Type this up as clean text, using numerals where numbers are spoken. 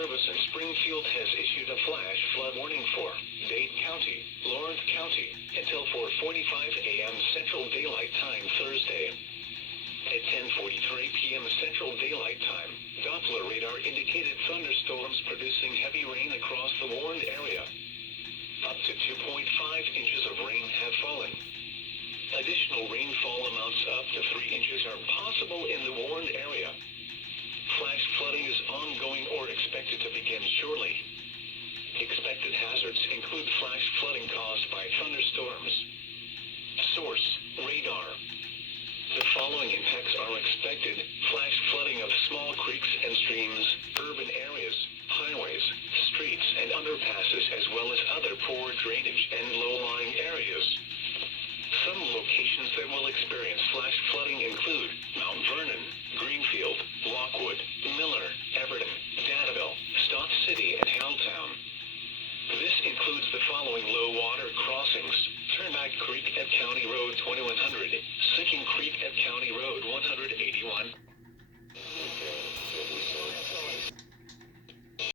Service in Springfield has issued a flash flood warning for Dade County, Lawrence County, until 4:45 a.m. Central Daylight Time Thursday. At 10:43 p.m. Central Daylight Time, Doppler radar indicated thunderstorms producing heavy rain across the warned area. Up to 2.5 inches of rain have fallen. Additional rainfall amounts up to 3 inches are possible in the warned area. Flash flooding is ongoing or expected to begin shortly. Expected hazards include flash flooding caused by thunderstorms. Source: radar. The following impacts are expected: flash flooding of small creeks and streams, urban areas, highways, streets and underpasses, as well as other poor drainage and low-lying areas. Some locations that will experience flash flooding include Mount Vernon, Greenfield, Lockwood, Miller, Everton, Danville, Stock City, and Halltown. This includes the following low water crossings: Turnback Creek at County Road 2100, Sinking Creek at County Road 181,